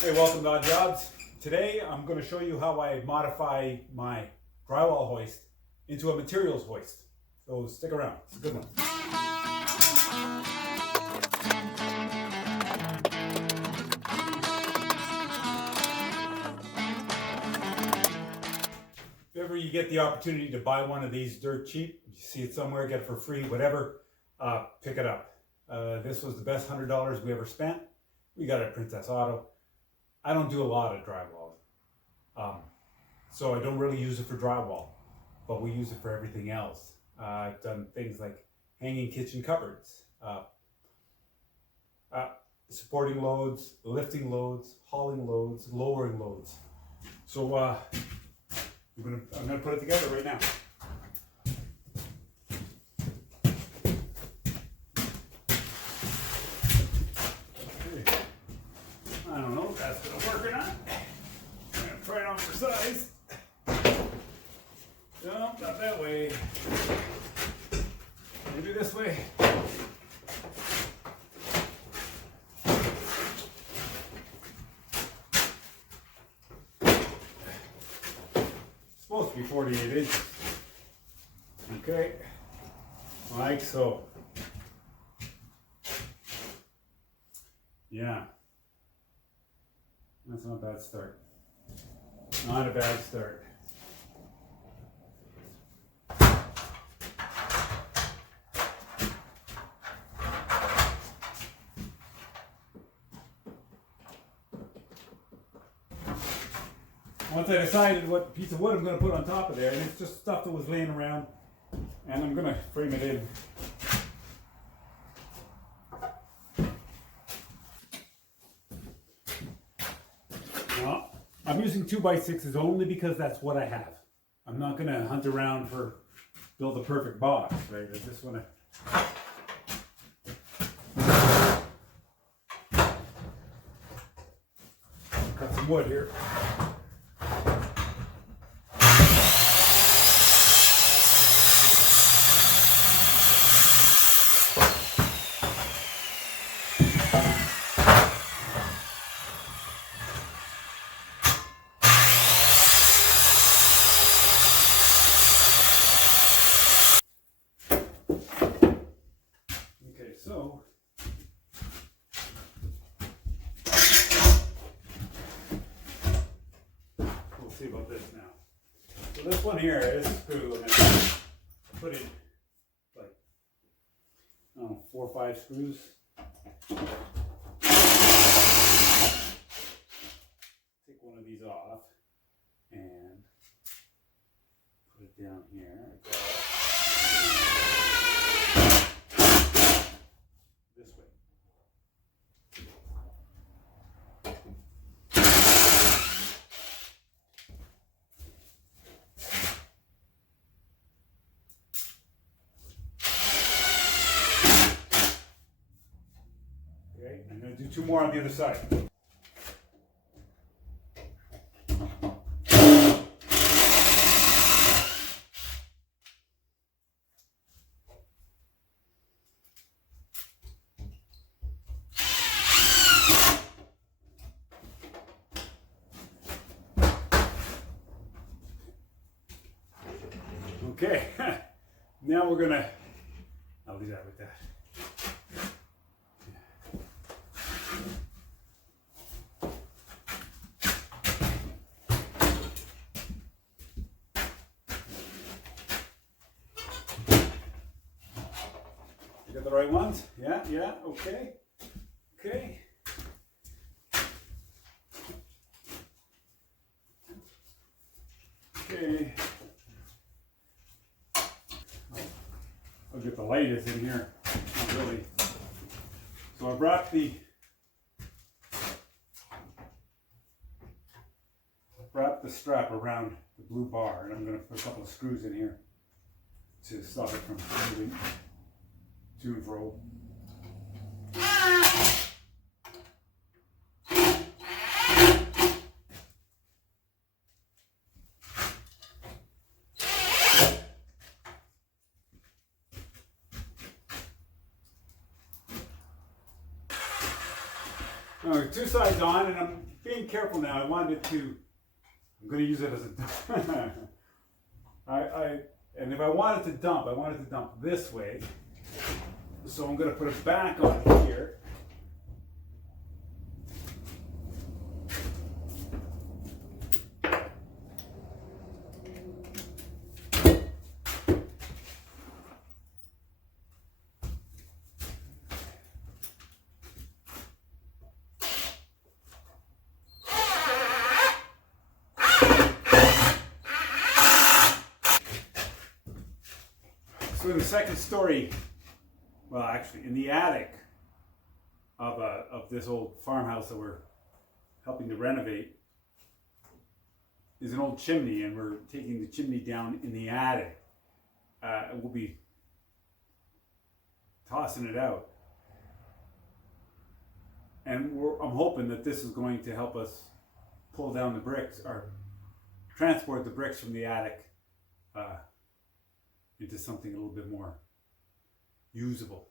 Hey, welcome to Odd Jobs. Today I'm going to show you how I modify my drywall hoist into a materials hoist. So stick around, it's a good one. If ever you get the opportunity to buy one of these dirt cheap, you see it somewhere, get it for free, whatever, pick it up. This was the best $100 we ever spent. We got it at Princess Auto. I don't do a lot of drywall, so I don't really use it for drywall, but we use it for everything else. I've done things like hanging kitchen cupboards, supporting loads, lifting loads, hauling loads, lowering loads. So I'm gonna put it together right now. I don't know if that's going to work or not. I'm going to try it on for size. No, not that way. Maybe this way. It's supposed to be 48 inches. Okay, like so. Yeah. That's not a bad start. Not a bad start. Once I decided what piece of wood I'm going to put on top of there, and it's just stuff that was laying around, and I'm going to frame it in. I'm using 2x6s only because that's what I have. I'm not going to hunt around for build a perfect box, right? I just want to cut some wood here. So, we'll see about this now. So this one here is a screw, and I put in like, I don't know, 4 or 5 screws. Take one of these off and put it down here. This way. Okay, I'm going to do 2 more on the other side. Okay, now we're gonna, I'll leave that with that. You got the right ones? Yeah, okay. Okay. Okay. Look at the light is in here. Not really. So I wrapped the strap around the blue bar, and I'm going to put a couple of screws in here to stop it from moving to and fro. Two sides on, and I'm being careful now. I wanted to. I'm going to use it as a dump. And if I wanted to dump, I wanted to dump this way. So I'm going to put it back on here. So in the second story, well, actually in the attic of this old farmhouse that we're helping to renovate is an old chimney, and we're taking the chimney down in the attic. We'll be tossing it out, and I'm hoping that this is going to help us pull down the bricks or transport the bricks from the attic into something a little bit more usable.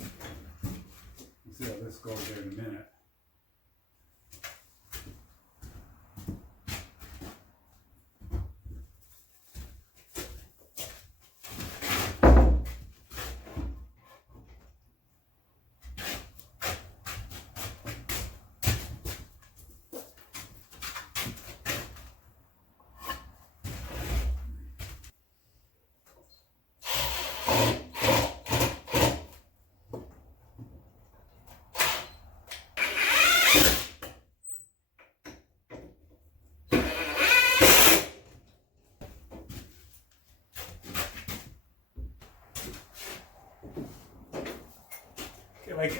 We'll see how this goes there in a minute.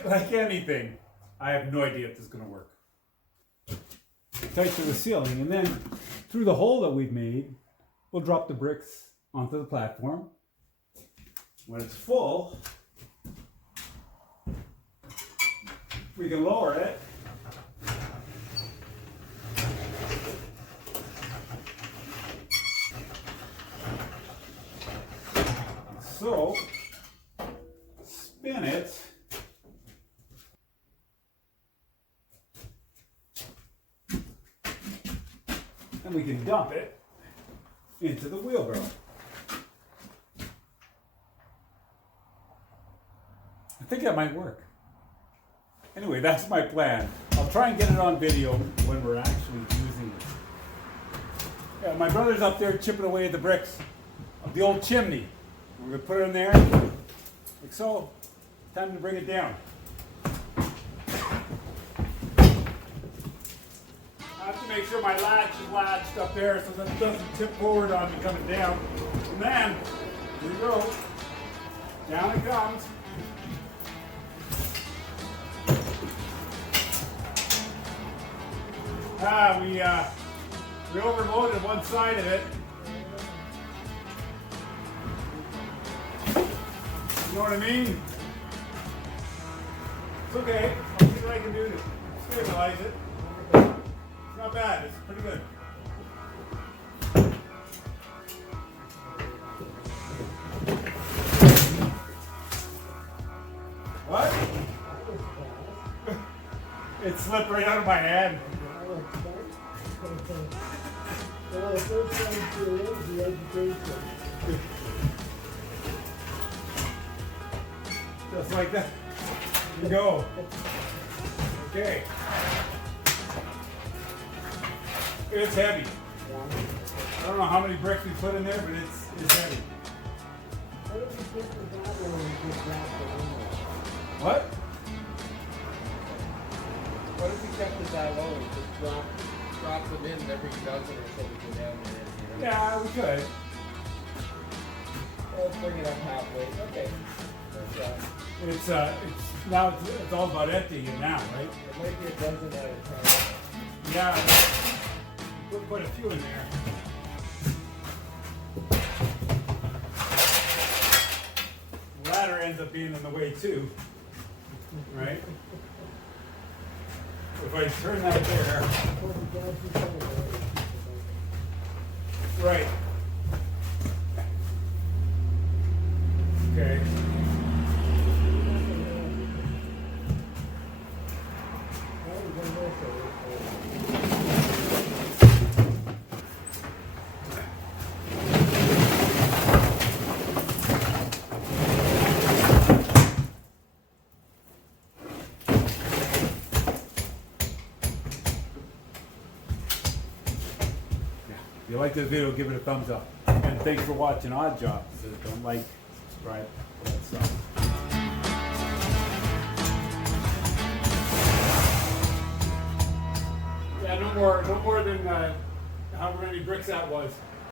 Like anything, I have no idea if this is going to work. Tight to the ceiling, and then through the hole that we've made, we'll drop the bricks onto the platform. When it's full, we can lower it. So, spin it. And we can dump it into the wheelbarrow. I think that might work. Anyway, that's my plan. I'll try and get it on video when we're actually using it. Yeah, my brother's up there chipping away at the bricks of the old chimney. We're going to put it in there, like so. Time to bring it down. I have to make sure my latch is latched up there so that it doesn't tip forward on me coming down. And then, here we go. Down it comes. We overloaded one side of it. You know what I mean? It's okay. I'll see what I can do to stabilize it. Not bad, it's pretty good. What? It slipped right out of my hand. Just like that. Here we go. Okay. It's heavy. I don't know how many bricks we put in there, but it's heavy. What? What if he kept it that low and just drops them in every dozen or so we go down there? Yeah, we could. Well, let's bring it up halfway. Okay. It's now it's all about emptying it now, right? It might be a dozen at a time. Yeah. We'll put a few in there. The ladder ends up being in the way too, right? If I turn that there, right? Okay. If you like this video, give it a thumbs up. And thanks for watching Odd Job. So don't like, subscribe, all that stuff. Yeah, no more than however many bricks that was.